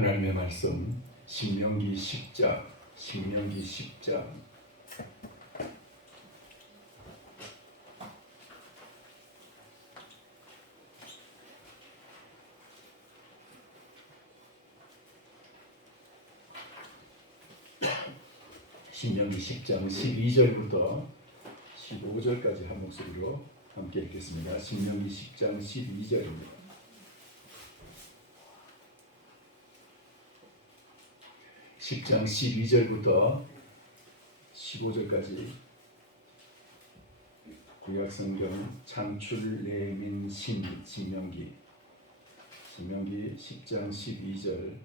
하나님의 말씀 신명기 10장 신명기 10장 신명기 10장 12절부터 15절까지 한 목소리로 함께 읽겠습니다. 신명기 10장 12절입니다. (10장) 12절부터 15절까지 구약성경 창출 레민 신명기 10장 12절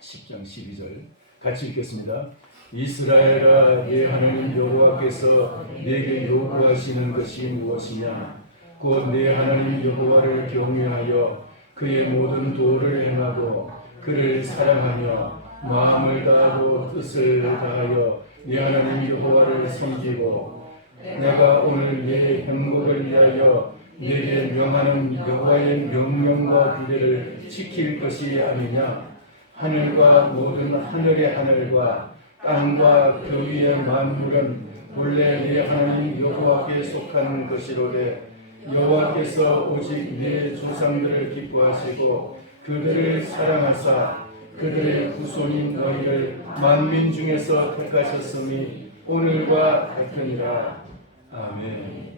(10장 12절) 같이 읽겠습니다. 이스라엘아, 네 하나님 여호와께서 네게 요구하시는 것이 무엇이냐? 곧 네 하나님 여호와를 경외하여 그의 모든 도를 행하고 그를 사랑하며 마음을 다하고 뜻을 다하여 네 하나님 여호와를 섬기고 내가 오늘 네 행복을 위하여 네게 명하는 여호와의 명령과 규례를 지킬 것이 아니냐? 하늘과 모든 하늘의 하늘과 땅과 그 위의 만물은 본래 네 하나님 여호와께 속한 것이로되 여호와께서 오직 네 조상들을 기뻐하시고 그들을 사랑하사 그들의 후손인 너희를 만민 중에서 택하셨음이 오늘과 같으니라. 아멘.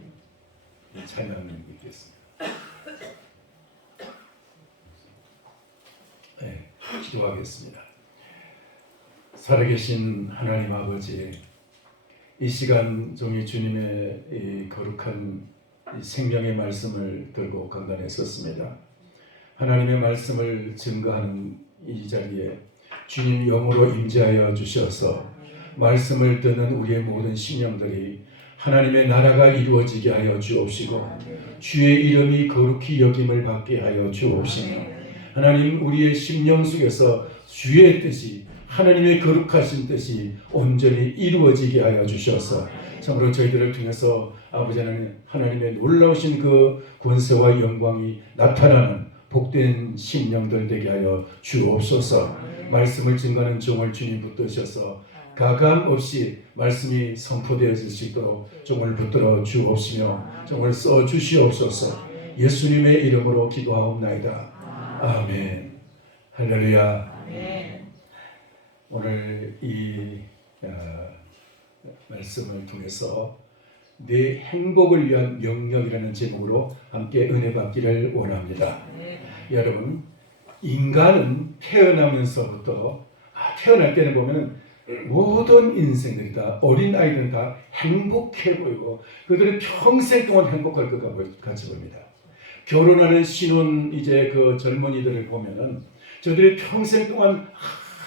찬양을 읽겠습니다. 네, 기도하겠습니다. 살아계신 하나님 아버지, 이 시간 종이 주님의 이 거룩한 이 생명의 말씀을 들고 강단에 섰습니다. 하나님의 말씀을 증거하는 이 자리에 주님 영으로 임재하여 주셔서 말씀을 듣는 우리의 모든 심령들이 하나님의 나라가 이루어지게 하여 주옵시고 주의 이름이 거룩히 여김을 받게 하여 주옵시며 하나님 우리의 심령 속에서 주의 뜻이 하나님의 거룩하신 뜻이 온전히 이루어지게 하여 주셔서 참으로 저희들을 통해서 아버지 하나님 하나님의 놀라우신 그 권세와 영광이 나타나는 복된 심령들 되게 하여 주옵소서. 말씀을 증거하는 종을 주님 붙드셔서 가감 없이 말씀이 선포되어질 수 있도록 종을 붙들어 주옵시며 종을 써 주시옵소서. 예수님의 이름으로 기도하옵나이다. 아멘. 할렐루야. 오늘 이 말씀을 통해서 내 행복을 위한 명령이라는 제목으로 함께 은혜 받기를 원합니다. 여러분, 인간은 태어나면서부터 태어날 때는 보면은 모든 인생들이 다 어린 아이들은 다 행복해 보이고 그들은 평생 동안 행복할 것 같이 보입니다. 결혼하는 신혼 이제 그 젊은이들을 보면은 저들이 평생 동안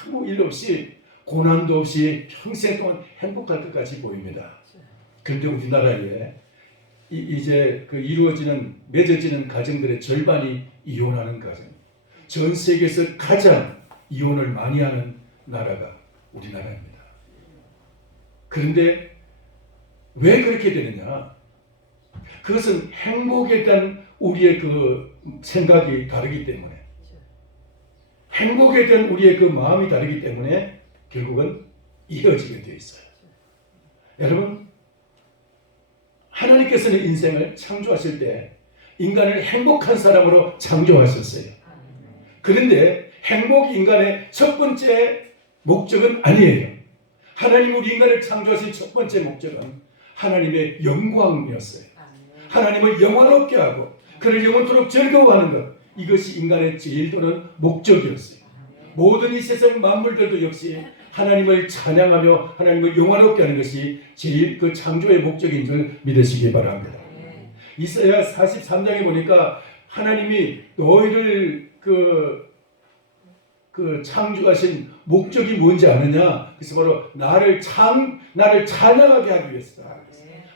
아무 일 없이 고난도 없이 평생 동안 행복할 것 같이 보입니다. 그런데 우리나라에 이제 그 맺어지는 가정들의 절반이 이혼하는 가정. 전 세계에서 가장 이혼을 많이 하는 나라가 우리나라입니다. 그런데 왜 그렇게 되느냐? 그것은 행복에 대한 우리의 그 생각이 다르기 때문에, 행복에 대한 우리의 그 마음이 다르기 때문에 결국은 이어지게 되어 있어요. 여러분, 하나님께서는 인생을 창조하실 때 인간을 행복한 사람으로 창조하셨어요. 그런데 행복이 인간의 첫 번째 목적은 아니에요. 하나님 우리 인간을 창조하신 첫 번째 목적은 하나님의 영광이었어요. 하나님을 영원롭게 하고 그를 영원토록 즐거워하는 것, 이것이 인간의 제일 도는 목적이었어요. 모든 이 세상 만물들도 역시 하나님을 찬양하며 하나님을 영원롭게 하는 것이 제일 그 창조의 목적인 줄 믿으시기 바랍니다. 이사야 43장에 보니까 하나님이 너희를 그 창조하신 목적이 뭔지 아느냐? 그래서 바로 나를 찬양하게 하기 위해서다.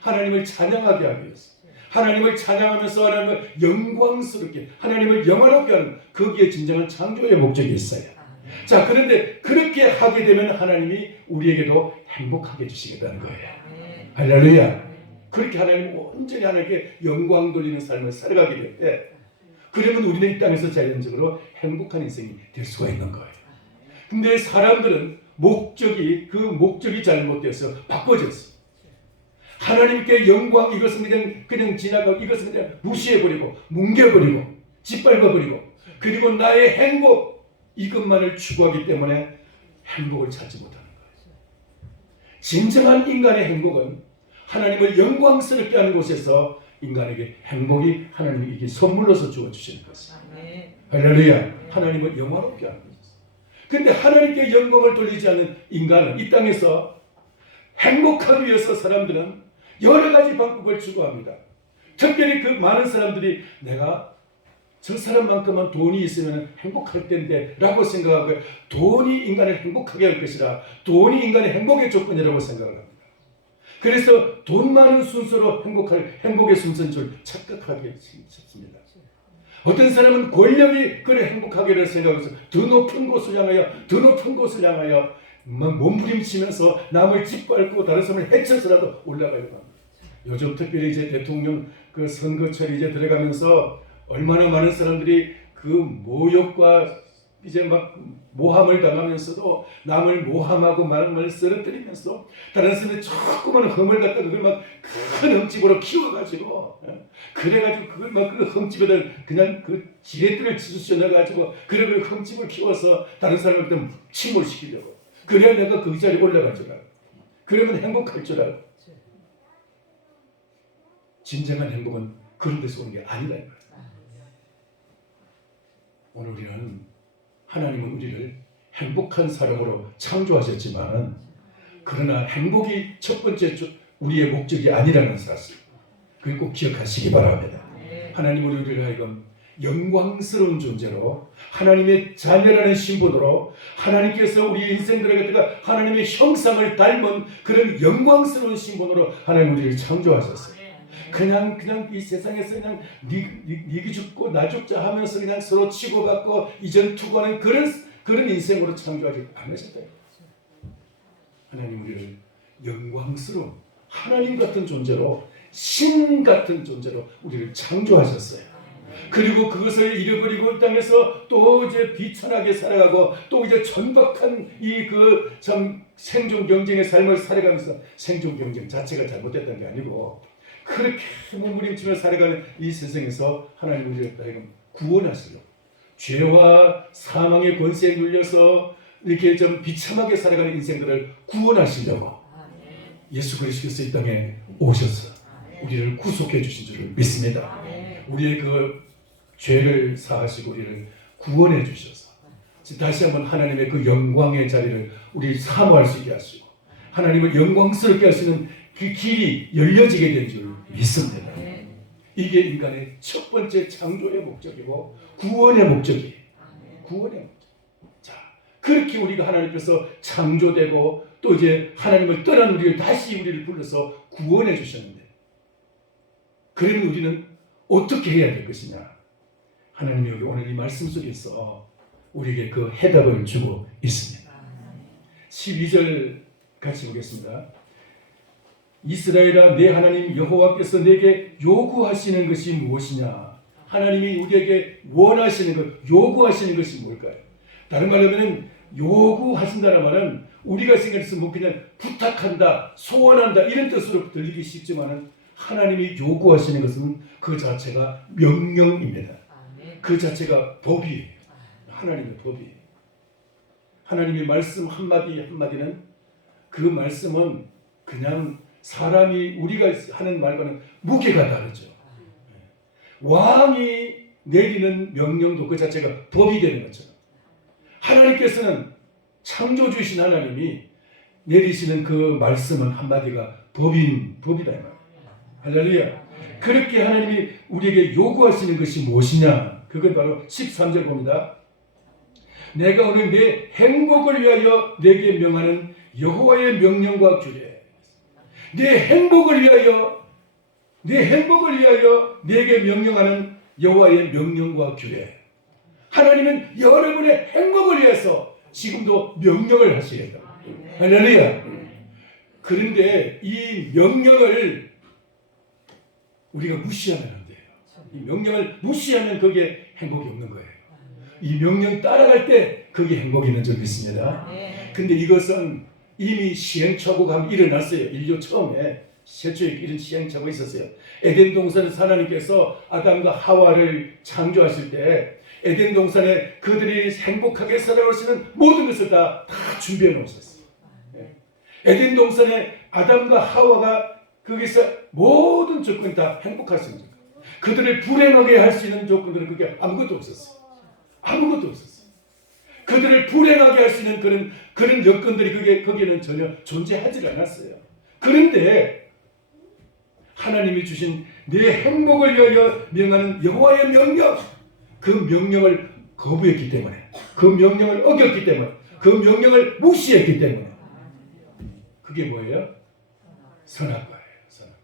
하나님을 찬양하게 하기 위해서. 하나님을 찬양하면서 하나님을 영광스럽게, 하나님을 영화롭게 하는, 거기에 진정한 창조의 목적이 있어요. 자, 그런데 그렇게 하게 되면 하나님이 우리에게도 행복하게 해주시겠다는 거예요. 할렐루야. 그렇게 하나님 온전히 하나님께 영광 돌리는 삶을 살아가게 될 때, 그러면 우리는 이 땅에서 자연적으로 행복한 인생이 될 수가 있는 거예요. 근데 사람들은 그 목적이 잘못돼서 바꿔졌어. 하나님께 영광, 이것은 그냥 지나가고, 이것은 그냥 무시해버리고, 뭉개버리고, 짓밟아버리고, 그리고 나의 행복, 이것만을 추구하기 때문에 행복을 찾지 못하는 거예요. 진정한 인간의 행복은 하나님을 영광스럽게 하는 곳에서 인간에게 행복이 하나님이 선물로서 주어주시는 것이에요. 할렐루야. 하나님을 영화롭게 하는 것이죠. 그런데 하나님께 영광을 돌리지 않는 인간은 이 땅에서 행복하기 위해서 사람들은 여러 가지 방법을 추구합니다. 특별히 그 많은 사람들이 내가 저 사람만큼만 돈이 있으면 행복할 텐데 라고 생각하고, 돈이 인간을 행복하게 할 것이라, 돈이 인간의 행복의 조건이라고 생각을 합니다. 그래서 돈 많은 순서로 행복의 순서인 줄 착각하게 싶습니다. 어떤 사람은 권력이 그를 행복하게를 생각해서 더 높은 곳을 향하여 몸부림치면서 남을 짓밟고 다른 사람을 해쳐서라도 올라가려고 합니다. 요즘 특별히 이제 대통령 그 선거철이 이제 들어가면서 얼마나 많은 사람들이 그 모욕과 이제 막 모함을 당하면서도 남을 모함하고 말을 쓰러뜨리면서 다른 사람이 조그만 흠을 갖다가 그걸 막 큰 흠집으로 키워가지고, 그래가지고 그걸 막 그 흠집에다 그냥 그 지렛대를 지어놔가지고 그걸 흠집을 키워서 다른 사람을 좀 침몰시키려고. 그래야 내가 그 자리에 올라갈 줄 알고, 그러면 행복할 줄 알고. 진정한 행복은 그런 데서 오는 게 아니다. 오늘 우리는 하나님은 우리를 행복한 사람으로 창조하셨지만, 그러나 행복이 첫 번째 우리의 목적이 아니라는 사실, 그걸 꼭 기억하시기 바랍니다. 하나님은 우리를 하여금 영광스러운 존재로, 하나님의 자녀라는 신분으로, 하나님께서 우리 인생들에게 하나님의 형상을 닮은 그런 영광스러운 신분으로 하나님 우리를 창조하셨어요. 그냥 이 세상에서 그냥 니기 죽고 나 죽자 하면서 그냥 서로 치고받고 이전 투구하는 그런 인생으로 창조하지 않으셨다. 하나님 우리를 영광스러운 하나님 같은 존재로, 신 같은 존재로 우리를 창조하셨어요. 그리고 그것을 잃어버리고 이 땅에서 또 이제 비천하게 살아가고, 또 이제 천박한 이 그 참 생존 경쟁의 삶을 살아가면서, 생존 경쟁 자체가 잘못됐다는 게 아니고 그렇게 몸부림치며 살아가는 이 세상에서 하나님 우리를 구원하시려고, 죄와 사망의 권세에 눌려서 이렇게 좀 비참하게 살아가는 인생들을 구원하시려고 예수 그리스도께서 이 땅에 오셔서 우리를 구속해 주신 줄을 믿습니다. 우리의 그 죄를 사하시고 우리를 구원해 주셔서 다시 한번 하나님의 그 영광의 자리를 우리 사모할 수 있게 하시고, 하나님을 영광스럽게 할 수 있는 그 길이 열려지게 된 줄 믿습니다. 이게 인간의 첫 번째 창조의 목적이고 구원의 목적이에요. 구원의 목적. 자, 그렇게 우리가 하나님께서 창조되고 또 이제 하나님을 떠난 우리를 다시 우리를 불러서 구원해 주셨는데, 그러면 우리는 어떻게 해야 될 것이냐? 하나님이 여기 오늘 이 말씀 속에서 우리에게 그 해답을 주고 있습니다. 12절 같이 보겠습니다. 이스라엘아, 내 하나님 여호와께서 내게 요구하시는 것이 무엇이냐? 하나님이 우리에게 원하시는 것, 요구하시는 것이 뭘까요? 다른 말로 하면 요구하신다는 말은 우리가 생각해서 뭐 그냥 부탁한다, 소원한다 이런 뜻으로 들리기 쉽지만은, 하나님이 요구하시는 것은 그 자체가 명령입니다. 그 자체가 법이에요. 하나님의 법이에요. 하나님의 말씀 한마디 한마디는, 그 말씀은 그냥 사람이 우리가 하는 말과는 무게가 다르죠. 왕이 내리는 명령도 그 자체가 법이 되는 것처럼, 하나님께서는 창조주이신 하나님이 내리시는 그 말씀은 한마디가 법이다. 할렐루야. 그렇게 하나님이 우리에게 요구하시는 것이 무엇이냐? 그건 바로 13절 봅니다. 내가 오늘 내 행복을 위하여 내게 명하는 여호와의 명령과 규례. 내 행복을 위하여 내게 명령하는 여호와의 명령과 규례. 하나님은 여러분의 행복을 위해서 지금도 명령을 하셔야 돼요. 할렐루야. 그런데 이 명령을 우리가 무시하면 안 돼요. 이 명령을 무시하면 거기에 행복이 없는 거예요. 이 명령 따라갈 때 거기에 행복이 있는 줄 믿습니다. 근데 이것은 이미 시행착오가 일어났어요. 인류 처음에 최초에 이런 시행착오가 있었어요. 에덴 동산에서 하나님께서 아담과 하와를 창조하실 때 에덴 동산에 그들이 행복하게 살아갈 수 있는 모든 것을 다 준비해 놓으셨어요. 에덴 동산에 아담과 하와가 거기서 모든 조건이 다 행복할 수 있는 조건, 그들을 불행하게 할 수 있는 조건들은 그게 아무것도 없었어요. 아무것도 없었어요. 그들을 불행하게 할 수 있는 그런 여건들이 거기에는 전혀 존재하지 않았어요. 그런데 하나님이 주신 내 행복을 위하여 명하는 여호와의 명령, 그 명령을 거부했기 때문에, 그 명령을 어겼기 때문에, 그 명령을 무시했기 때문에, 그게 뭐예요? 선악과예요. 선악과.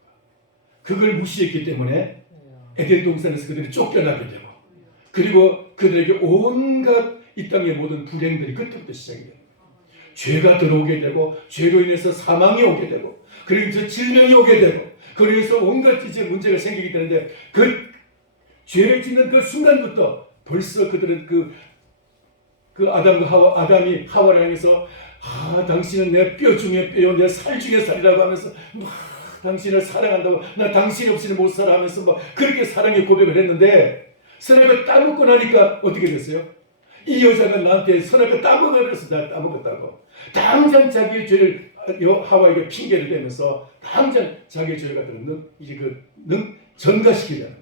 그걸 무시했기 때문에 에덴 동산에서 그들이 쫓겨나게 되고, 그리고 그들에게 온갖 이 땅의 모든 불행들이 그때부터 시작이 돼요. 죄가 들어오게 되고, 죄로 인해서 사망이 오게 되고, 그래서 질병이 오게 되고, 그래서 온갖 이제 문제가 생기게 되는데, 그 죄를 짓는 그 순간부터 벌써 그들은 그 아담이 하와를 향해서 당신은 내 뼈 중에 뼈요, 내 살 중에 살이라고 하면서 막 당신을 사랑한다고, 나 당신 없이는 못 살아 하면서 막 그렇게 사랑의 고백을 했는데, 선악을 따먹고 나니까 어떻게 됐어요? 이 여자가 나한테 선악을 따먹으라 그래서 내가 따먹었다고 당장 자기의 죄를 하와에게 핑계를 대면서 당장 자기의 죄를 갖다 전가시키려는,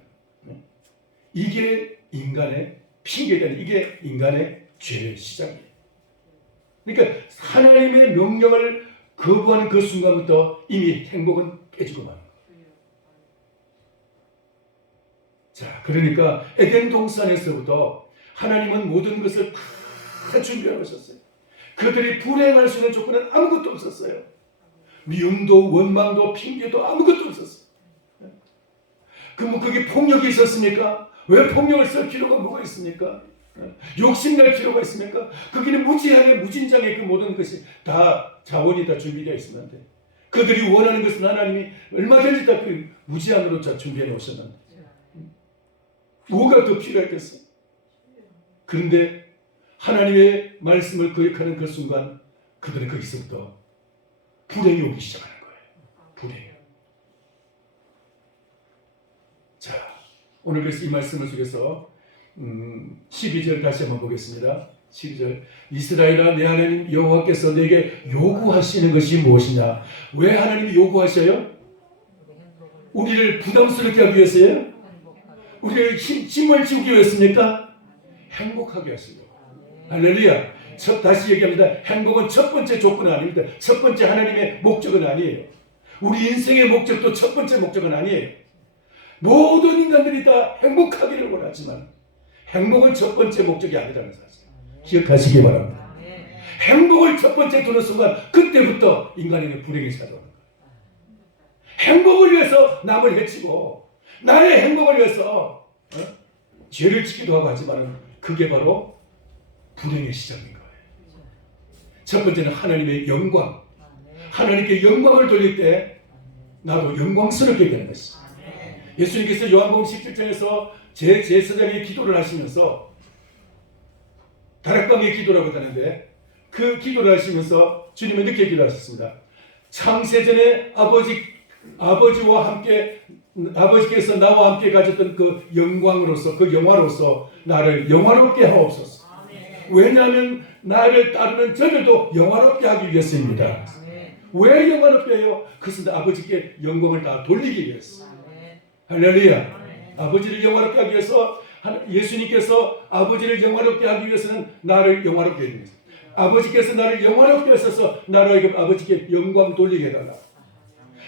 이게 인간의 핑계대는, 이게 인간의 죄의 시작이에요. 그러니까 하나님의 명령을 거부하는 그 순간부터 이미 행복은 깨지고 마는 거예요. 자, 그러니까 에덴 동산에서부터 하나님은 모든 것을 다 준비하고 있었어요. 그들이 불행할 수 있는 조건은 아무것도 없었어요. 미움도 원망도 핑계도 아무것도 없었어요. 그럼 그게 폭력이 있었습니까? 왜 폭력을 쓸 필요가 뭐가 있습니까? 욕심낼 필요가 있습니까? 거기는 무지하게 무진장의 그 모든 것이 다 자원이 다 준비되어 있었는데, 그들이 원하는 것은 하나님이 얼마든지 다 그 무제한으로 다 준비해 놓으셨는데 뭐가 더 필요했겠어요? 그런데 하나님의 말씀을 거역하는 그 순간 그들은 거기서부터 불행이 오기 시작하는 거예요. 불행. 자, 오늘 그래서 이 말씀을 속에서 12절 다시 한번 보겠습니다. 12절. 이스라엘아, 내 하나님 여호와께서 내게 요구하시는 것이 무엇이냐? 왜 하나님이 요구하셔요? 우리를 부담스럽게 하기 위해서요? 우리를 힘을 주기 위해서입니까? 행복하게 하시려고. 할렐루야. 다시 얘기합니다. 행복은 첫 번째 조건은 아닙니다. 첫 번째 하나님의 목적은 아니에요. 우리 인생의 목적도 첫 번째 목적은 아니에요. 모든 인간들이 다 행복하기를 원하지만 행복은 첫 번째 목적이 아니라는 사실 기억하시기 바랍니다. 행복을 첫 번째 두는 순간 그때부터 인간에게 불행이 찾아오는 거예요. 행복을 위해서 남을 해치고 나의 행복을 위해서 죄를 짓기도 하고 하지만 그게 바로 불행의 시작인 거예요. 첫 번째는 하나님의 영광, 하나님께 영광을 돌릴 때 나도 영광스럽게 되는 것이죠. 예수님께서 요한복음 17장에서 제사장의 기도를 하시면서 다락방의 기도라고 하는데, 그 기도를 하시면서 주님은 이렇게 기도하셨습니다. 창세전에 아버지와 함께, 아버지께서 나와 함께 가졌던 그 영광으로서, 그 영화로서 나를 영화롭게 하옵소서. 왜냐하면 나를 따르는 저들도 영화롭게 하기 위해서입니다. 왜 영화롭게 해요? 그것은 아버지께 영광을 다 돌리기 위해서. 할렐루야. 아버지를 영화롭게 하기 위해서, 예수님께서 아버지를 영화롭게 하기 위해서는 나를 영화롭게 해줍니다. 아버지께서 나를 영화롭게 하셔서 나를 아버지께 영광 돌리게 해달라.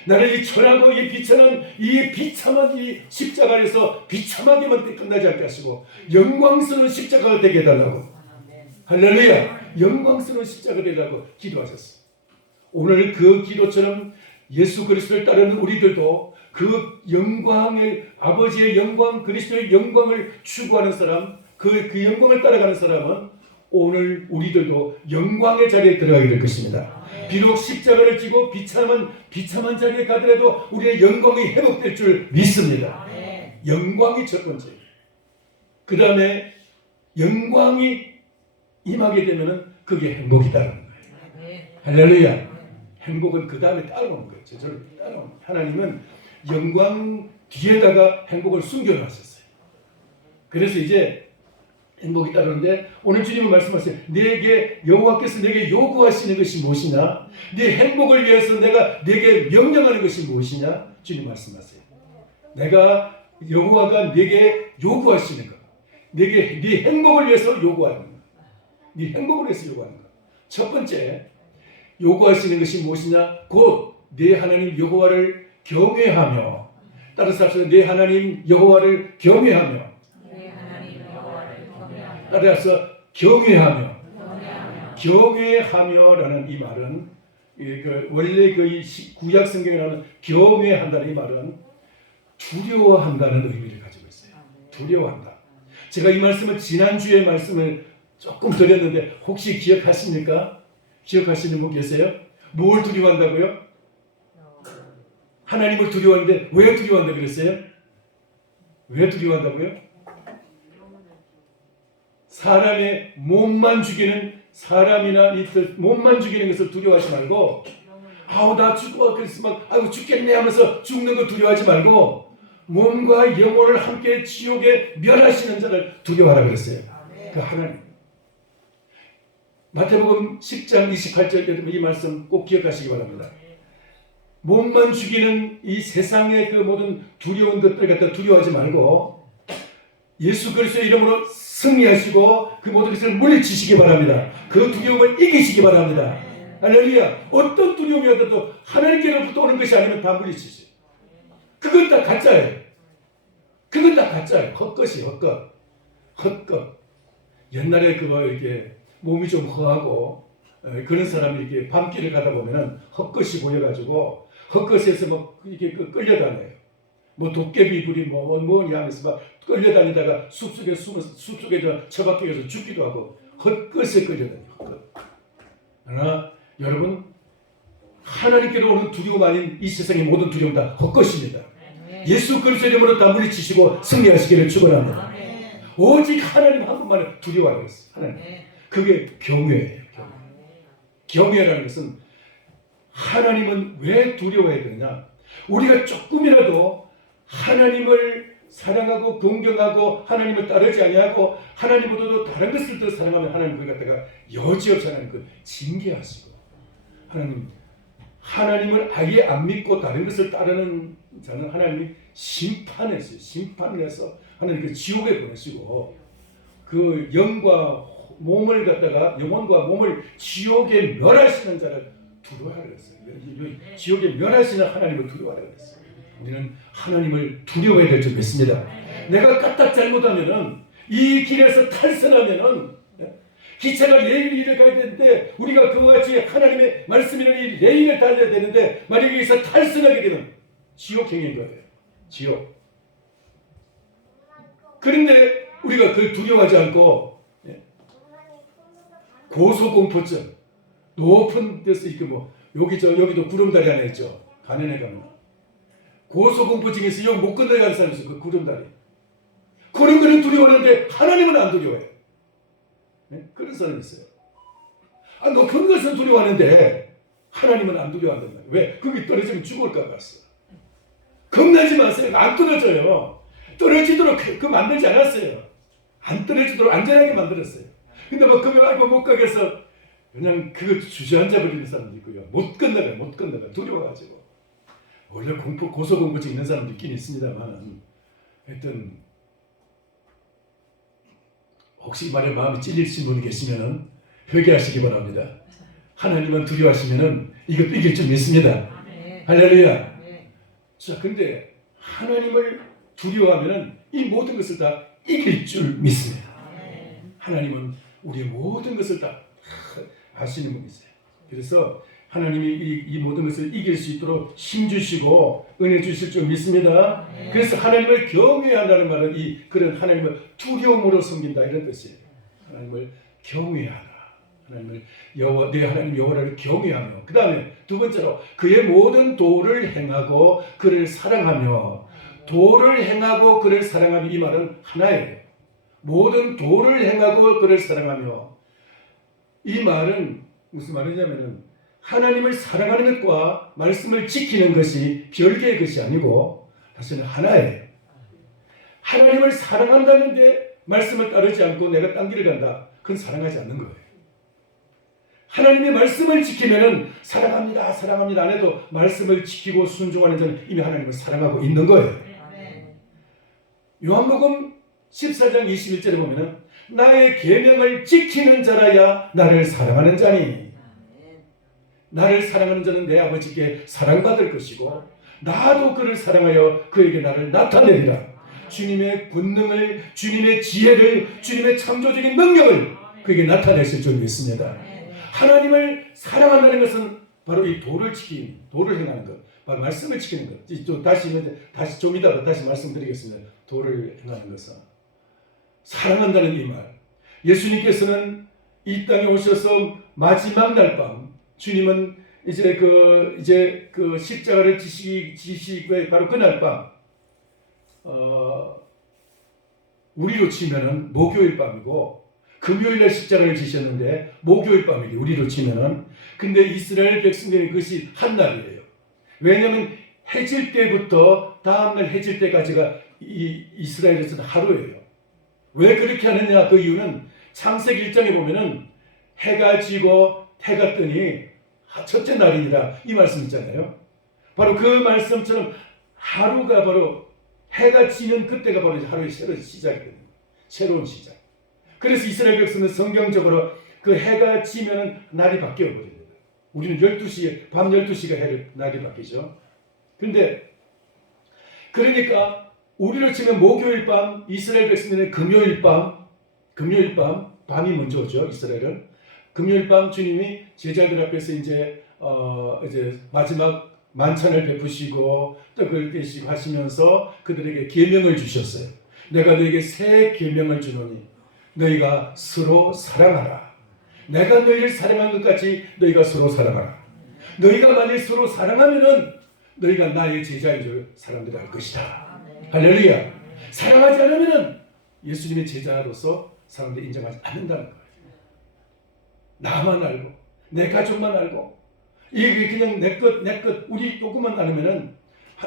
나를 이 천하고 이 비참한 이 십자가에서 비참하게만 끝나지 않게 하시고 영광스러운 십자가가 되게 해달라고. 할렐루야. 영광스러운 십자가가 되라고 기도하셨어요. 오늘 그 기도처럼 예수 그리스도를 따르는 우리들도 그 영광의, 아버지의 영광, 그리스도의 영광을 추구하는 사람, 그 영광을 따라가는 사람은 오늘 우리들도 영광의 자리에 들어가게 될 것입니다. 비록 십자가를 지고 비참한 자리에 가더라도 우리의 영광이 회복될 줄 믿습니다. 영광이 첫 번째. 그 다음에 영광이 임하게 되면 그게 행복이다라는 거예요. 할렐루야. 행복은 그 다음에 따라오는 거예요. 저절로 따라오는 거예요. 하나님은 영광 뒤에다가 행복을 숨겨놨었어요. 그래서 이제 행복이 따르는데 오늘 주님은 말씀하세요. 내게 여호와께서 내게 요구하시는 것이 무엇이냐? 네 행복을 위해서 내게 명령하는 것이 무엇이냐? 주님 말씀하세요. 내가 여호와가 내게 요구하시는 것, 내게 네 행복을 위해서 요구하는 것, 네 행복을 위해서 요구하는 것. 첫 번째 요구하시는 것이 무엇이냐? 곧 네 하나님 여호와를 경외하며, 따라서 합시다. 네 하나님 여호와를 경외하며, 따라서 경외하며라는 이 말은 원래 그 구약 성경에 나오는 경외한다는 이 말은 두려워한다는 의미를 가지고 있어요. 두려워한다. 제가 이 말씀을 지난주에 말씀을 조금 드렸는데 혹시 기억하십니까? 기억하시는 분 계세요? 뭘 두려워한다고요? 하나님을 두려워하는데 왜 두려워한다고 그랬어요? 왜 두려워한다고요? 사람의 몸만 죽이는 사람이나 이들 몸만 죽이는 것을 두려워하지 말고 나 죽어 그래서 막 죽겠네 하면서 죽는 거 두려워하지 말고 몸과 영혼을 함께 지옥에 멸하시는 자를 두려워하라 그랬어요. 그 하나님. 마태복음 10장 28절 이 말씀 꼭 기억하시기 바랍니다. 몸만 죽이는 이 세상의 그 모든 두려운 것들 갖다 두려워하지 말고 예수 그리스도의 이름으로 승리하시고 그 모든 것을 물리치시기 바랍니다. 그 두려움을 이기시기 바랍니다. 할렐루야. 어떤 두려움이 와도 하나님께로부터 오는 것이 아니면 다 물리치세요. 그건 다 가짜예요. 그건 다 가짜예요. 헛것이에요. 헛것. 옛날에 이렇게 몸이 좀 허하고 그런 사람이 이렇게 밤길을 가다 보면은 헛것이 보여가지고 헛것에서 뭐 이렇게 끌려다녀요. 뭐 도깨비 불이 뭐냐 하면서 막 끌려다니다가 숲속에 처박혀서 죽기도 하고 헛것에 끌려다녀요. 헛것. 그러나 여러분 하나님께로 오는 두려움 아닌 이 세상의 모든 두려움 다 헛것입니다. 예수 그리스도의 이름으로 다 물리치시고 승리하시기를 축원합니다. 오직 하나님 한 분만을 두려워하는 것이에요. 하나님. 그게 경외예요. 경외라는 것은 하나님은 왜 두려워해야 되느냐? 우리가 조금이라도 하나님을 사랑하고 존경하고 하나님을 따르지 아니하고 하나님보다도 다른 것을 더 사랑하면 하나님 그걸 갖다가 여지없이 하나님 그 징계하시고 하나님을 아예 안 믿고 다른 것을 따르는 자는 하나님이 심판했어요. 심판을 해서 하나님 그 지옥에 보내시고 그 영과 몸을 갖다가 영혼과 몸을 지옥에 멸하시는 자를 두려워하라 그랬어요. 지옥에 멸하시는 하나님을 두려워하라 그랬어요. 우리는 하나님을 두려워해야 될 줄 믿습니다. 내가 까딱 잘못하면은 이 길에서 탈선하면은 기차가 레일을 가야 되는데 우리가 그와 같이 하나님의 말씀이라는 이 레일을 달려야 되는데 만약에 여기서 탈선하게 되면 지옥행인 거예요. 지옥. 그런데 우리가 그걸 두려워하지 않고 고소공포증 높은 데서 여기도 구름다리 하나 있죠. 가는에 가면 고소공포증에서 여기 못 건너가는 사람이 있어요. 그 구름다리. 그런 거는 두려워하는데 하나님은 안 두려워해요. 그런 사람이 있어요. 높은 것은 두려워하는데 하나님은 안 두려워한단 말이에요. 왜? 거기 떨어지면 죽을까 봤어. 겁나지 마세요. 안 떨어져요. 떨어지도록 그 만들지 않았어요. 안 떨어지도록 안전하게 만들었어요. 근데 그러면 못 가겠어. 그냥 그거 주저앉아 버리는 사람도 있고요. 못 건너가 두려워가지고. 원래 고소공포증 있는 사람도 있긴 있습니다만 하여튼 혹시 말에 마음이 찔리신 분이 계시면은 회개하시기 바랍니다. 하나님만 두려워하시면은 이것도 이길 줄 믿습니다. 할렐루야. 자, 근데 하나님을 두려워하면은 이 모든 것을 다 이길 줄 믿습니다. 하나님은 우리의 모든 것을 다 아시는 분이세요. 그래서 하나님이 이 모든 것을 이길 수 있도록 힘 주시고 은혜 주실 줄 믿습니다. 그래서 하나님을 경외한다는 말은 그런 하나님을 두려움으로 섬긴다 이런 뜻이에요. 하나님을 경외하라. 하나님을 내 하나님 여호와를 경외하며, 그 다음에 두 번째로 그의 모든 도를 행하고 그를 사랑하며. 도를 행하고 그를 사랑하며, 이 말은 하나예요. 모든 도를 행하고 그를 사랑하며. 이 말은 무슨 말이냐면은 하나님을 사랑하는 것과 말씀을 지키는 것이 별개의 것이 아니고 사실은 하나예요. 하나님을 사랑한다는데 말씀을 따르지 않고 내가 딴 길을 간다, 그건 사랑하지 않는 거예요. 하나님의 말씀을 지키면은 사랑합니다, 사랑합니다 안 해도 말씀을 지키고 순종하는 자는 이미 하나님을 사랑하고 있는 거예요. 요한복음 14장 21절에 보면은 나의 계명을 지키는 자라야 나를 사랑하는 자니, 나를 사랑하는 자는 내 아버지께 사랑받을 것이고 나도 그를 사랑하여 그에게 나를 나타내리라. 주님의 권능을, 주님의 지혜를, 주님의 창조적인 능력을 그에게 나타내실 줄 믿습니다. 하나님을 사랑한다는 것은 바로 이 도를 지키는, 도를 행하는 것, 바로 말씀을 지키는 것. 또 다시 좀 이따가 다시 말씀드리겠습니다. 도를 행하는 것은 사랑한다는 이 말. 예수님께서는 이 땅에 오셔서 마지막 날 밤, 주님은 이제 그 십자가를 지시고 바로 그날 밤, 우리로 치면은 목요일 밤이고, 금요일날 십자가를 지셨는데 목요일 밤이지 우리로 치면은. 근데 이스라엘 백성들이 그것이 한날이에요. 왜냐하면 해질 때부터 다음날 해질 때까지가 이 이스라엘에서는 하루예요. 왜 그렇게 하느냐, 그 이유는 창세기 1장에 보면은 해가 지고 해가 뜨니 첫째 날이니라, 이 말씀 있잖아요. 바로 그 말씀처럼 하루가 바로 해가 지는 그때가 바로 하루의 새로운 시작이 됩니다. 새로운 시작. 그래서 이스라엘 백성은 성경적으로 그 해가 지면은 날이 바뀌어 버립니다. 우리는 12시에, 밤 12시가 날이 바뀌죠. 근데 그러니까 우리로 치면 목요일 밤, 이스라엘 백성들은 금요일 밤, 밤이 먼저 오죠. 이스라엘은 금요일 밤 주님이 제자들 앞에서 이제 마지막 만찬을 베푸시고 떡을 떼시고 하시면서 그들에게 계명을 주셨어요. 내가 너에게 새 계명을 주노니 너희가 서로 사랑하라. 내가 너희를 사랑한 것 같이 너희가 서로 사랑하라. 너희가 만약 서로 사랑하면은 너희가 나의 제자인 줄 사람들이 알 것이다. 할렐루야. 사랑하지 않으면은 예수님의 제자로서 사람들이 인정하지 않는다는 거예요. 나만 알고 내 가족만 알고 이게 그냥 내 것 우리 조금만 나누면은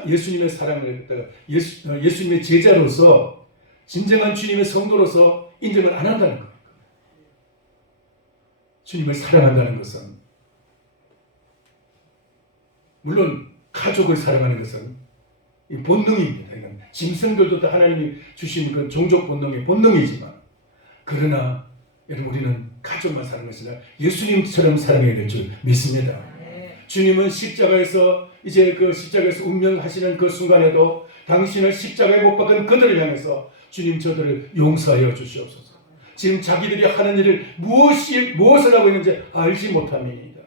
예수님의 사랑을 갖다가 예수님의 제자로서 진정한 주님의 성도로서 인정을 안 한다는 거예요. 주님을 사랑한다는 것은, 물론 가족을 사랑하는 것은 본능입니다. 짐승들도 다 하나님이 주신 그 종족 본능의 본능이지만, 그러나 여러분 우리는 가족만 사랑하는 것이 아니라 예수님처럼 사랑해야 될 줄 믿습니다. 주님은 십자가에서 이제 그 십자가에서 운명하시는 그 순간에도 당신을 십자가에 못 박은 그들을 향해서 주님 저들을 용서하여 주시옵소서. 지금 자기들이 하는 일을 무엇을 하고 있는지 알지 못함이니이다.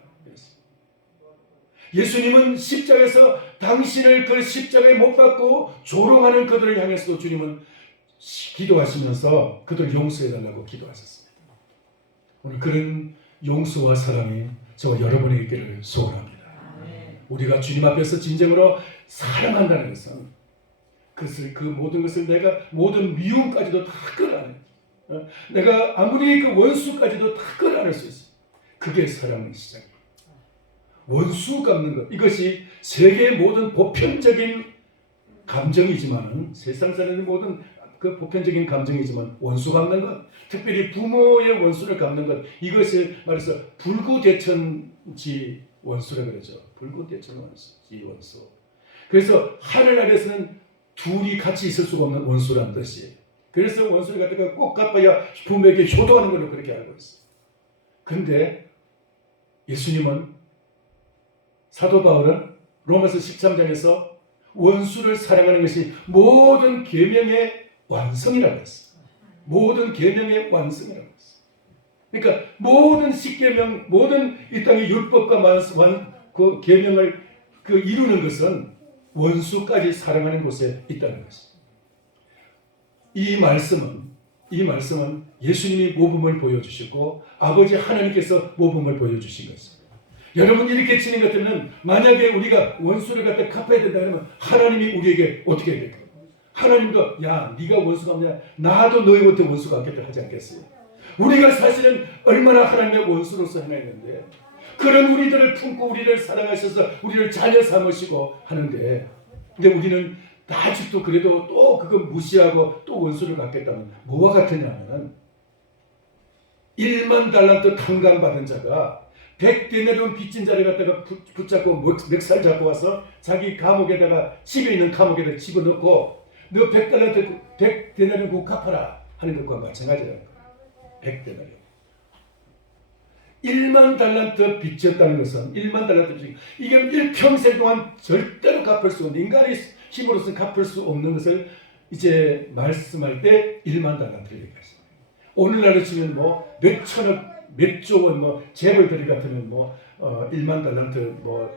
예수님은 십자가에서 당신을 그 십자가에 못 박고 조롱하는 그들을 향해서도 주님은 기도하시면서 그들을 용서해달라고 기도하셨습니다. 오늘 그런 용서와 사랑이 저와 여러분에게 있기를 소원합니다. 우리가 주님 앞에서 진정으로 사랑한다는 것은 그 모든 것을 내가 모든 미움까지도 다 끌어안는, 내가 아무리 그 원수까지도 다 끌어안을 수 있어요. 그게 사랑의 시작입니다. 원수 갚는 것, 이것이 세계의 모든 보편적인 감정이지만, 세상 사람의 모든 그 보편적인 감정이지만 원수 갚는 것, 특별히 부모의 원수를 갚는 것, 이것을 말해서 불구대천지 원수라고 그러죠. 불구대천지 원수. 그래서 하늘 아래서는 둘이 같이 있을 수가 없는 원수란 뜻이에요. 그래서 원수를 갖다가 꼭 갚아야 부모에게 효도하는 걸로 그렇게 알고 있어요. 그런데 예수님은, 사도 바울은 로마서 13장에서 원수를 사랑하는 것이 모든 계명의 완성이라고 했어요. 모든 계명의 완성이라고 했어요. 그러니까 모든 십계명, 모든 이 땅의 율법과 그 계명을 이루는 것은 원수까지 사랑하는 곳에 있다는 것입니다. 이 말씀은 이 말씀은 예수님이 모범을 보여주시고 아버지 하나님께서 모범을 보여주신 것입니다. 여러분 이렇게 치는 것 때문에 만약에 우리가 원수를 갖다 갚아야 된다 그러면 하나님이 우리에게 어떻게 해야 될까요? 하나님도 야 네가 원수가 없냐 나도 너희한테 원수가 없겠다 하지 않겠어요? 우리가 사실은 얼마나 하나님의 원수로서 행했는데 그런 우리들을 품고 우리를 사랑하셔서 우리를 자녀 삼으시고 하는데 근데 우리는 아직도 그래도 또 그거 무시하고 또 원수를 갖겠다면 뭐와 같으냐면 1만 달란트 탕감받은 자가 100데나리온 빚진 자를 갖다가 붙잡고 멱살 잡고 와서 자기 감옥에다가 집에 있는 감옥에다 집어넣고 너 100데나리온 꼭 갚아라 하는 것과 마찬가지라는 거예요. 100데나리온 1만 달란트 빚졌다는 것은 1만 달란트 빚 이게 일평생 동안 절대로 갚을 수 없는 인간의 힘으로서 갚을 수 없는 것을 이제 말씀할 때 1만 달란트를 얘기했습니다. 오늘날로 치면 뭐 몇천억 몇조 원 뭐 재벌들이 같으면 뭐 1만 달란트 뭐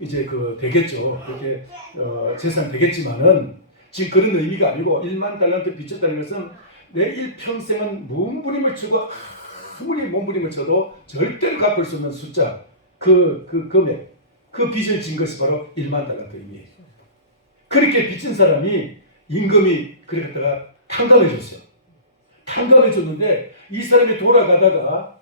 이제 되겠죠. 그렇게 재산 되겠지만은 지금 그런 의미가 아니고 1만 달란트 빚졌다는 것은 내 일평생은 몸부림을 치고 아무리 몸부림을 쳐도 절대로 갚을 수 없는 숫자 그 금액 그 빚을 진 것이 바로 1만 달란트입니다. 그렇게 빚진 사람이 임금이 그래 갖다가 탕감해 줬어요. 탕감해 줬는데 이 사람이 돌아가다가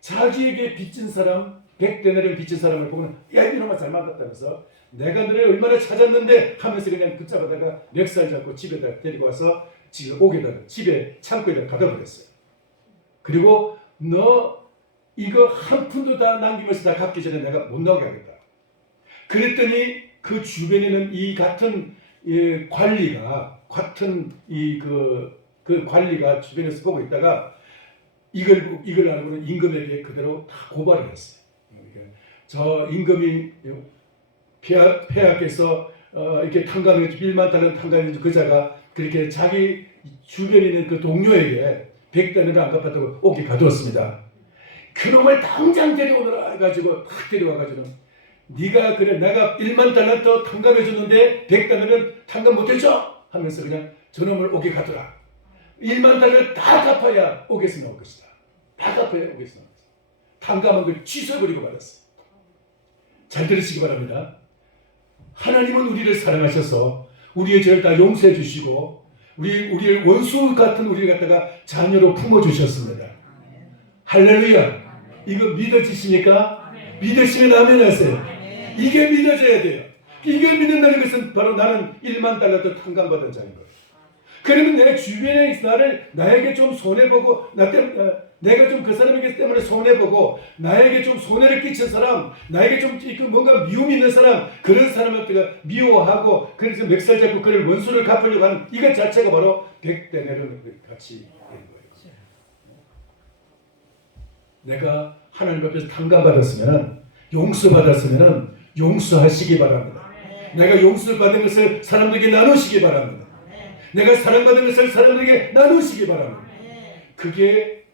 자기에게 빚진 사람 100데나리온 빚진 사람을 보고는 야 이놈아 잘 만났다면서 내가 너를 얼마나 찾았는데 하면서 그냥 붙잡아다가 멱살 잡고 집에다 데리고 와서 집에 창고에다 가둬 버렸어요. 그리고 너 이거 한 푼도 다 남김없이 다 갚기 전에 내가 못 나오게 하겠다. 그랬더니 그 주변에는 이 같은 관리가 그 관리가 주변에서 보고 있다가 이걸 알고는 임금에게 그대로 다 고발을 했어요. 저 임금이 폐하께서 이렇게 탕감해 1만 달러 탕감해 준 그자가 그렇게 자기 주변에 있는 그 동료에게 100데나리온을 안 갚았다고 옥에 가두었습니다. 그놈을 당장 데려오느라 해가지고 탁 데려와가지고 네가 그래 내가 1만 달란트 탕감해 줬는데 100데나리온 탕감 못해줘 하면서 그냥 저놈을 옥에 가두라. 1만 달러 다 갚아야 옥에서 나올 것이다. 다 갚아야 옥에서 나올 것이다. 탕감한 걸 취소해버리고 말았어. 잘 들으시기 바랍니다. 하나님은 우리를 사랑하셔서 우리의 죄를 다 용서해 주시고 우리의 원수 같은 우리를 갖다가 자녀로 품어주셨습니다. 할렐루야. 이거 믿어지십니까? 믿으시면 아멘 하세요. 이게 믿어져야 돼요. 이걸 믿는다는 것은 바로 나는 1만 달러도 탕감받은 자인 거예요. 그러면 내 주변에 나에게 좀 손해보고 내가 좀 그 사람에게 때문에 손해보고 나에게 좀 손해를 끼친 사람 나에게 좀 뭔가 미움이 있는 사람 그런 사람한테 미워하고 그래서 멱살 잡고 그를 원수를 갚으려고 하는 이것 자체가 바로 100데나리온 같이 되는 거예요. 내가 하나님 앞에서 탕감받았으면 용서받았으면 용서하시기 바랍니다. 내가 용서를 받은 것을 사람들에게 나누시기 바랍니다. 내가 사랑받은 것을 사람들에게 나누시기 바랍니다. 그게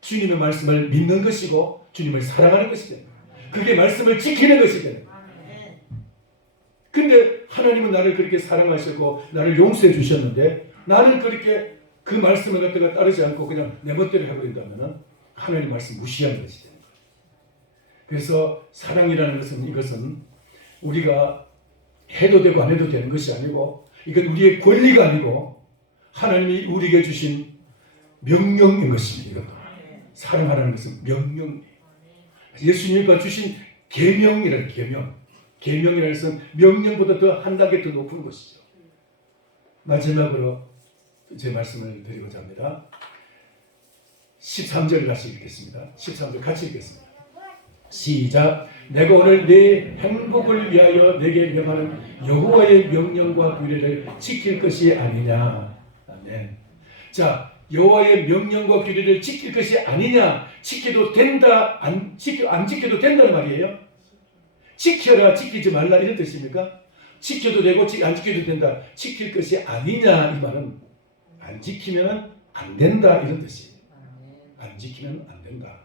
주님의 말씀을 믿는 것이고 주님을 사랑하는 것이 됩니다. 그게 말씀을 지키는 것이 됩니다. 근데 하나님은 나를 그렇게 사랑하시고 나를 용서해 주셨는데 나는 그렇게 그 말씀을 갖다가 따르지 않고 그냥 내 멋대로 해버린다면 하나님 말씀 무시하는 것이 되는 거예요. 그래서 사랑이라는 것은 이것은 우리가 해도 되고 안 해도 되는 것이 아니고 이건 우리의 권리가 아니고 하나님이 우리에게 주신 명령인 것입니다. 이것도. 사랑하라는 것은 명령이에요. 예수님이 주신 계명이라는 계명이라는 것은 명령보다 더 한 단계 더 높은 것이죠. 마지막으로 제 말씀을 드리고자 합니다. 13절 다시 읽겠습니다. 13절 같이 읽겠습니다. 시작. 내가 오늘 내 행복을 위하여 내게 명하는 여호와의 명령과 규례를 지킬 것이 아니냐. 아멘. 자, 여호와의 명령과 규례를 지킬 것이 아니냐. 지켜도 된다. 안 지켜도 된다는 말이에요. 지켜라, 지키지 말라 이런 뜻입니까? 지켜도 되고 안 지켜도 된다. 지킬 것이 아니냐 이 말은 안 지키면 안 된다 이런 뜻이에요. 안 지키면 안 된다.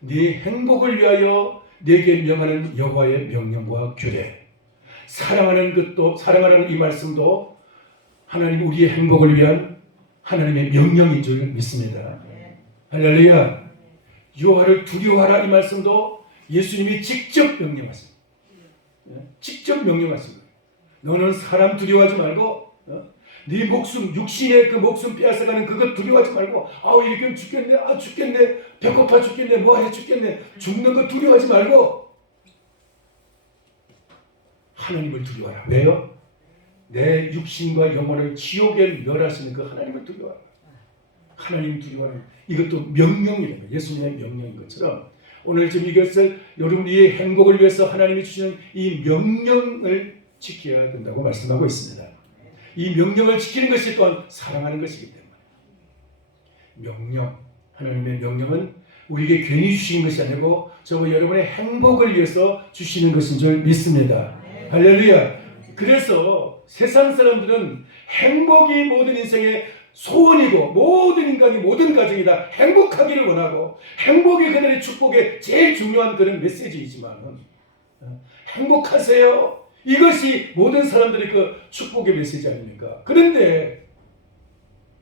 네 행복을 위하여 네게 명하는 여호와의 명령과 규례. 사랑하는 것도 사랑하라는 이 말씀도 하나님 우리의 행복을 위한 하나님의 명령인 줄 믿습니다. 할렐루야. 여호와를 두려워하라 이 말씀도 예수님이 직접 명령하십니다. 직접 명령하십니다. 너는 사람 두려워하지 말고 네 목숨, 육신의 그 목숨 빼앗아가는 그것 두려워하지 말고 아우 이렇게 죽겠네, 아 죽겠네, 배고파 죽겠네, 뭐하래 죽겠네, 죽는 거 두려워하지 말고 하나님을 두려워하라. 왜요? 내 육신과 영혼을 지옥에 멸하시는 그 하나님을 두려워하라. 하나님 두려워하는 이것도 명령이에요. 예수님의 명령인 것처럼 오늘 지금 이것을 여러분의 행복을 위해서 하나님이 주시는 이 명령을 지켜야 된다고 말씀하고 있습니다. 이 명령을 지키는 것이 또한 사랑하는 것이기 때문에 명령, 하나님의 명령은 우리에게 괜히 주시는 것이 아니고 저와 여러분의 행복을 위해서 주시는 것인 줄 믿습니다. 할렐루야. 그래서 세상 사람들은 행복이 모든 인생의 소원이고 모든 인간이 모든 가정이 다 행복하기를 원하고 행복이 그들의 축복의 제일 중요한 그런 메시지이지만 행복하세요. 이것이 모든 사람들의 그 축복의 메시지 아닙니까? 그런데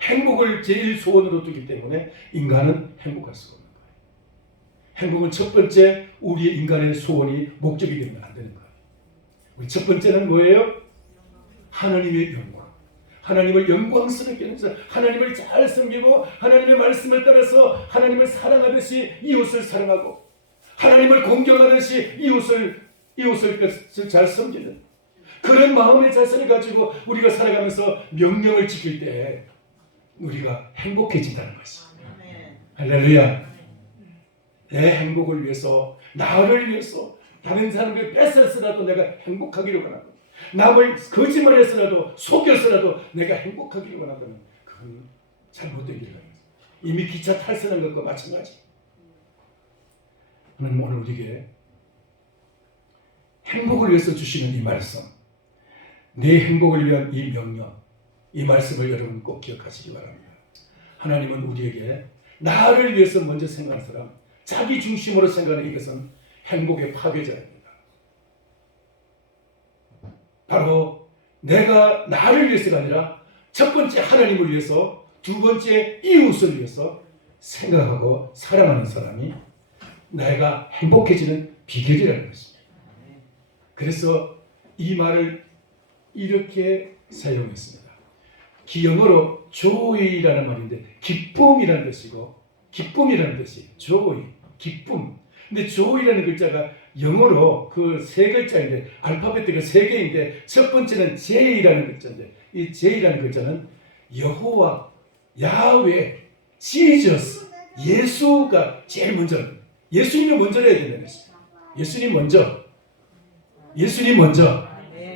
행복을 제일 소원으로 두기 때문에 인간은 행복할 수가 없는 거예요. 행복은 첫 번째 우리의 인간의 소원이 목적이 되면 안 되는 거예요. 우리 첫 번째는 뭐예요? 하나님의 영광. 하나님을 영광스럽게 해서 하나님을 잘 섬기고 하나님의 말씀을 따라서 하나님을 사랑하듯이 이웃을 사랑하고 하나님을 공경하듯이 이웃을 잘 섬기는 그런 마음의 자세를 가지고 우리가 살아가면서 명령을 지킬 때 우리가 행복해진다는 것입니다. 할렐루야. 내 행복을 위해서, 나를 위해서 다른 사람을 뺏었으라도 내가 행복하기를 원하고 남을 거짓말했으라도 속였으라도 내가 행복하기를 원한다면 그건 잘못된 길이라는 거예요. 이미 기차 탈선한 것과 마찬가지. 하나님 오늘 우리에게 행복을 위해서 주시는 이 말씀, 내 행복을 위한 이 명령, 이 말씀을 여러분 꼭 기억하시기 바랍니다. 하나님은 우리에게 나를 위해서 먼저 생각하는 사람, 자기 중심으로 생각하는 이것은 행복의 파괴자입니다. 바로 내가 나를 위해서가 아니라 첫 번째 하나님을 위해서, 두 번째 이웃을 위해서 생각하고 사랑하는 사람이 내가 행복해지는 비결이라는 것입니다. 그래서 이 말을 이렇게 사용했습니다. 영어로 joy라는 말인데 기쁨이라는 뜻이고 기쁨이라는 뜻이 joy, 기쁨. 근데 joy라는 글자가 영어로 그 세 글자인데 알파벳이 세 개인데 첫 번째는 J라는 글자인데 이 J라는 글자는 여호와, 야훼, 지저스, 예수가 제일 먼저 예수님이 먼저 해야 된다는 것입니다. 예수님 먼저.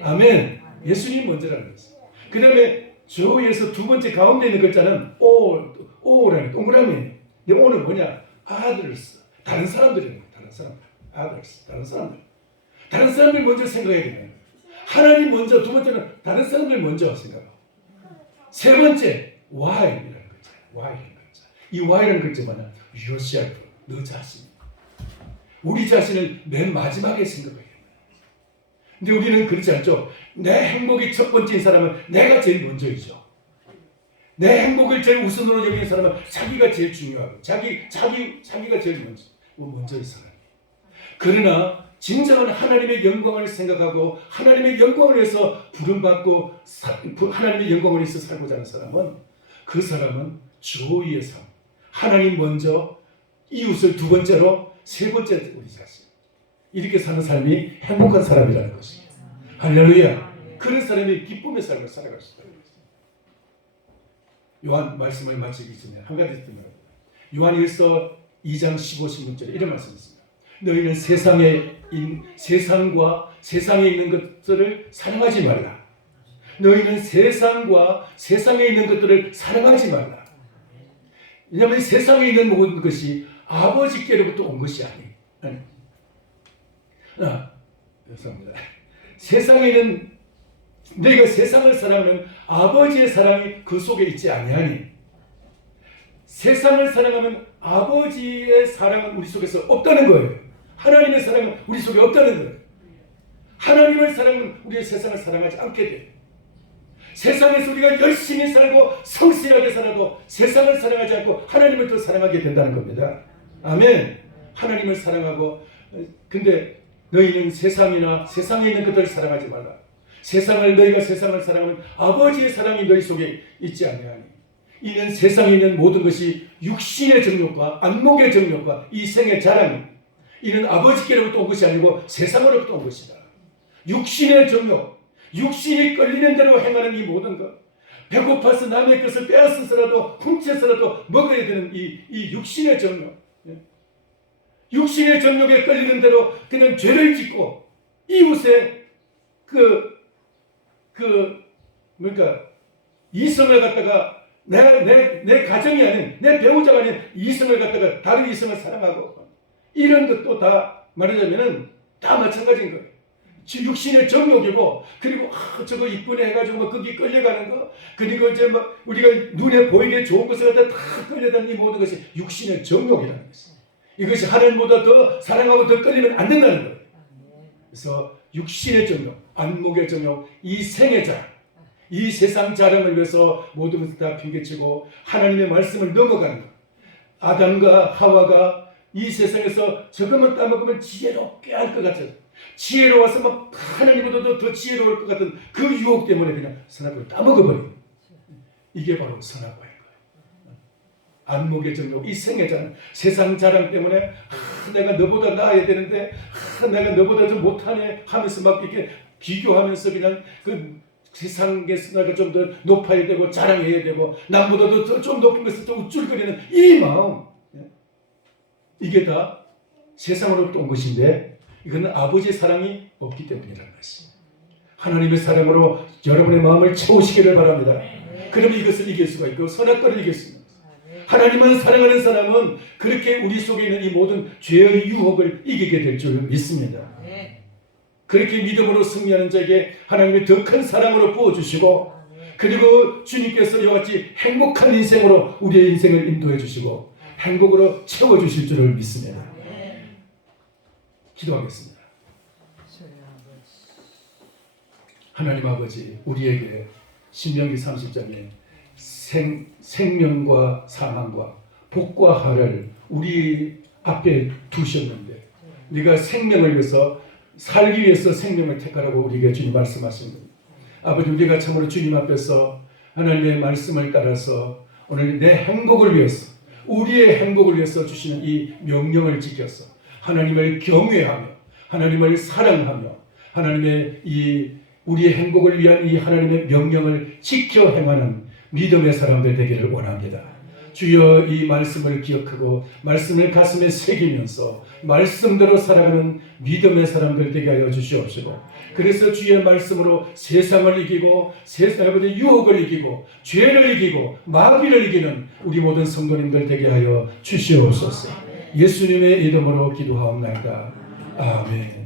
아멘. 예수님 먼저라는 것입니다. 그 다음에 조에서 두 번째 가운데 있는 글자는 오라는 동그라미예요. 근데 오는 뭐냐? 아들스. 다른 사람들이에요. 다른 사람들. 아들스. 다른 사람들 먼저 생각해야 돼요. 하나님 먼저, 두 번째는 다른 사람들 먼저 생각하고. 세 번째, Y이라는 글자. Y라는 글자. 이 Y라는 글자 뭐냐? yourself. 너 자신. 우리 자신을 맨 마지막에 생각해야 돼요. 근데 우리는 그렇지 않죠. 내 행복이 첫 번째인 사람은 내가 제일 먼저이죠. 내 행복을 제일 우선으로 여기는 사람은 자기가 제일 중요하고 자기가 제일 먼저인 사람이에요. 그러나 진정한 하나님의 영광을 생각하고 하나님의 영광을 위해서 부름받고 하나님의 영광을 위해서 살고자 하는 사람은 그 사람은 조의의 삶. 하나님 먼저, 이웃을 두 번째로, 세 번째 우리 자신. 이렇게 사는 삶이 행복한 사람이라는 것입니다. 할렐루야. 그런 사람이 기쁨의 삶을 살아갈 수 있다는 것입니다. 요한 말씀을 마치기 전에 한 가지 더 말합니다. 요한일서 2장 15, 16절에 이런 말씀이 있습니다. 너희는 세상과 세상에 있는 것들을 사랑하지 말라. 너희는 세상과 세상에 있는 것들을 사랑하지 말라. 왜냐하면 세상에 있는 모든 것이 아버지께로부터 온 것이 아니. 죄송합니다. 세상에는 너희가 세상을 사랑하면 아버지의 사랑이 그 속에 있지 아니하니 세상을 사랑하면 아버지의 사랑은 우리 속에서 없다는 거예요. 하나님의 사랑은 우리 속에 없다는 거예요. 하나님을 사랑하면 우리의 세상을 사랑하지 않게 돼요. 세상에서 우리가 열심히 살고 성실하게 살아도 세상을 사랑하지 않고 하나님을 더 사랑하게 된다는 겁니다. 아멘. 하나님을 사랑하고, 근데 너희는 세상이나 세상에 있는 그들을 사랑하지 말라. 너희가 세상을 사랑하면 아버지의 사랑이 너희 속에 있지 아니하니 이는 세상에 있는 모든 것이 육신의 정욕과 안목의 정욕과 이 생의 자랑이 이는 아버지께로부터 온 것이 아니고 세상으로부터 온 것이다. 육신의 정욕, 육신이 끌리는 대로 행하는 이 모든 것, 배고파서 남의 것을 빼앗아서라도 훔쳐서라도 먹어야 되는 이 육신의 정욕, 육신의 정욕에 끌리는 대로 그냥 죄를 짓고 이웃의 이성을 갖다가 내 가정이 아닌 내 배우자가 아닌 이성을 갖다가 다른 이성을 사랑하고 이런 것도 다 말하자면은 다 마찬가지인 거예요. 육신의 정욕이고, 그리고 저거 이쁘네 해가지고 거기 끌려가는 거, 그리고 이제 우리가 눈에 보이게 좋은 것을 갖다 다 끌려다니는 이 모든 것이 육신의 정욕이라는 것이에요. 이것이 하나님보다 더 사랑하고 더 끌리면 안 된다는 거예요. 그래서 육신의 정욕, 안목의 정욕, 이 생의 자랑, 이 세상 자랑을 위해서 모든 것을 다 핑계치고 하나님의 말씀을 넘어가는 것. 아담과 하와가 이 세상에서 저것만 따먹으면 지혜롭게 할 것 같은, 지혜로워서 막 하나님보다 더 지혜로울 것 같은 그 유혹 때문에 그냥 선악과를 따먹어버린, 이게 바로 선악과인 거예요. 안목의 정욕, 이 생의 자랑, 세상 자랑 때문에 내가 너보다 나아야 되는데 내가 너보다 좀 못하네 하면서 막 이렇게 비교하면서 그냥 세상에서 내가 좀 더 높아야 되고 자랑해야 되고 남보다도 좀 높은 것을 좀 우쭐거리는 이 마음, 이게 다 세상으로부터 온 것인데 이거는 아버지의 사랑이 없기 때문이라는 것입니다. 하나님의 사랑으로 여러분의 마음을 채우시기를 바랍니다. 그러면 이것을 이길 수가 있고 선악과를 이길 수 있는 것입니다. 하나님만 사랑하는 사람은 그렇게 우리 속에 있는 이 모든 죄의 유혹을 이기게 될 줄 믿습니다. 그렇게 믿음으로 승리하는 자에게 하나님이 더 큰 사랑으로 부어주시고, 그리고 주님께서 이와 같이 행복한 인생으로 우리의 인생을 인도해 주시고 행복으로 채워주실 줄을 믿습니다. 기도하겠습니다. 하나님 아버지, 우리에게 신명기 30장에 생명과 사망과 복과 하를 우리 앞에 두셨는데 네가 생명을 위해서 살기 위해서 생명을 택하라고 우리에게 주님 말씀하십니다. 아버지, 우리가 참으로 주님 앞에서 하나님의 말씀을 따라서 오늘 내 행복을 위해서, 우리의 행복을 위해서 주시는 이 명령을 지켜서 하나님을 경외하며 하나님을 사랑하며 하나님의 우리의 행복을 위한 이 하나님의 명령을 지켜 행하는 믿음의 사람들 되기를 원합니다. 주여, 이 말씀을 기억하고 말씀을 가슴에 새기면서 말씀대로 살아가는 믿음의 사람들 되게 하여 주시옵시고, 그래서 주의 말씀으로 세상을 이기고 세상의 유혹을 이기고 죄를 이기고 마귀를 이기는 우리 모든 성도님들 되게 하여 주시옵소서. 예수님의 이름으로 기도하옵나이다. 아멘.